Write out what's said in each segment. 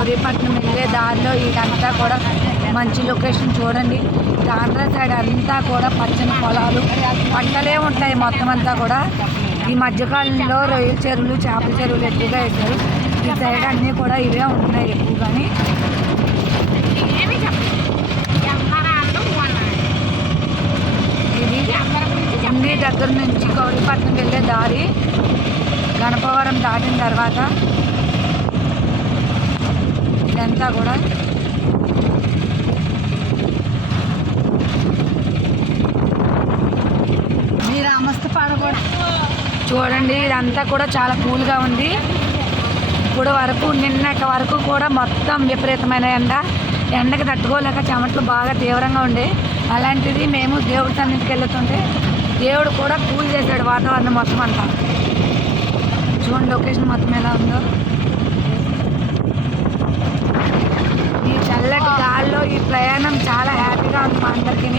గౌరీపట్నం వెళ్ళే దారిలో ఇదంతా కూడా మంచి లొకేషన్ చూడండి. ఆంధ్ర సైడ్ అంతా కూడా పచ్చని పొలాలు, పంటలే ఉంటాయి మొత్తం అంతా కూడా. ఈ మధ్యకాలంలో రొయ్యల చెరువులు, చేపల చెరువులు ఎక్కువగా వేశారు. ఈ సైడ్ అన్నీ కూడా ఇవే ఉంటున్నాయి ఎక్కువగాని. ఇది ఉండి దగ్గర నుంచి గౌరీపట్నం వెళ్ళే దారి. గణపవరం దాటిన తర్వాత ఇదంతా కూడా చూడండి. ఇదంతా కూడా చాలా కూల్గా ఉంది. ఇప్పుడు వరకు నిన్నటి వరకు కూడా మొత్తం విపరీతమైన ఎండకి తట్టుకోలేక చెమటలు బాగా తీవ్రంగా ఉండే. అలాంటిది మేము దేవుడి సన్నిధికి వెళ్తుంటే దేవుడు కూడా కూల్ చేశాడు వాతావరణం మొత్తం అంతా. చూడండి లొకేషన్ మొత్తం ఎలా ఉందో. ఈ చల్లటి గాల్లో ఈ ప్రయాణం చాలా హ్యాపీగా ఉంది మా అందరికీ.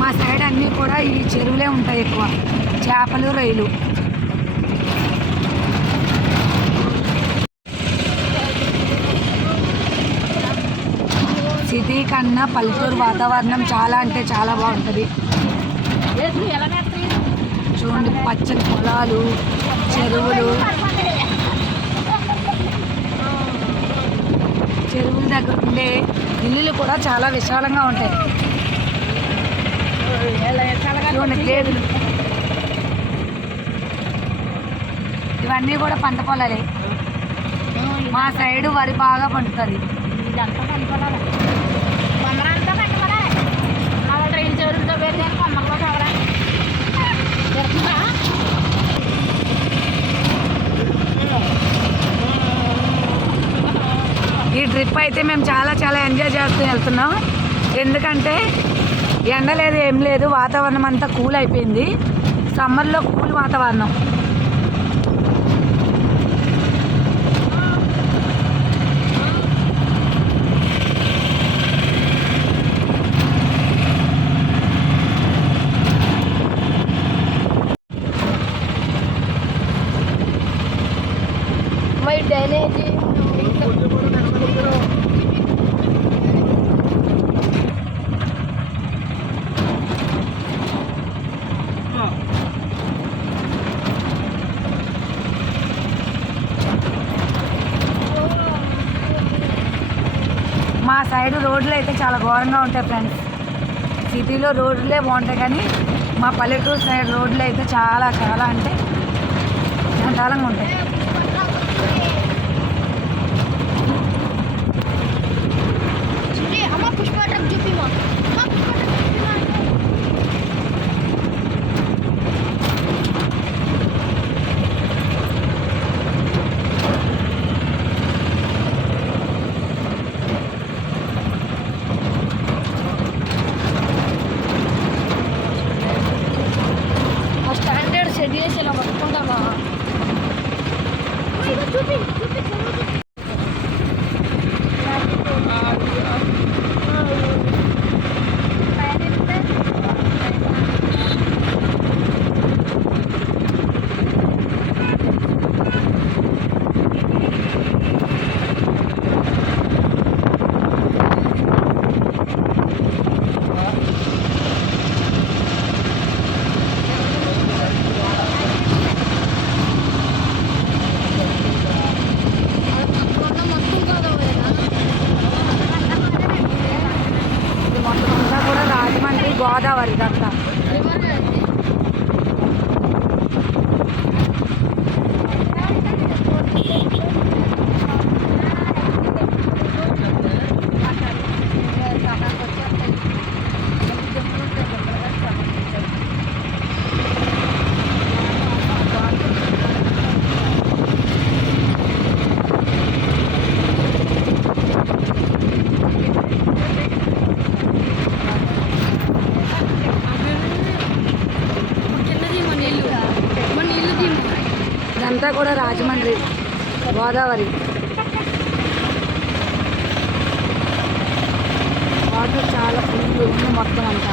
మా సైడ్ అన్నీ కూడా ఈ చెరువులే ఉంటాయి ఎక్కువ, చేపలు, రొయ్యలు. సిటీ కన్నా పల్లెటూరు వాతావరణం చాలా అంటే చాలా బాగుంటుంది. చూడండి పచ్చని పొలాలు, చెరువులు. చెరువుల దగ్గర ఉండే ఇల్లులు కూడా చాలా విశాలంగా ఉంటాయి. చూడండి గేదెలు, ఇవన్నీ కూడా పంట పొలాలే. మా సైడు వరి బాగా పండుతుంది. ఈ ట్రిప్ అయితే మేము చాలా చాలా ఎంజాయ్ చేస్తూ వెళ్తున్నాం. ఎందుకంటే ఎండ లేదు, ఏం లేదు, వాతావరణం అంతా కూల్ అయిపోయింది. సమ్మర్లో కూల్ వాతావరణం. మా సైడ్ రోడ్లు అయితే చాలా ఘోరంగా ఉంటాయి ఫ్రెండ్స్. సిటీలో రోడ్లే బాగుంటాయి కానీ మా పల్లెటూరు సైడ్ రోడ్లు అయితే చాలా చాలా అంటే చండాలంగా ఉంటాయి. గోదావరి ఇదంతా. ఇదంతా కూడా రాజమండ్రి గోదావరి. వాటర్ చాలా ఫుల్ ఉంది మొత్తం అంతా.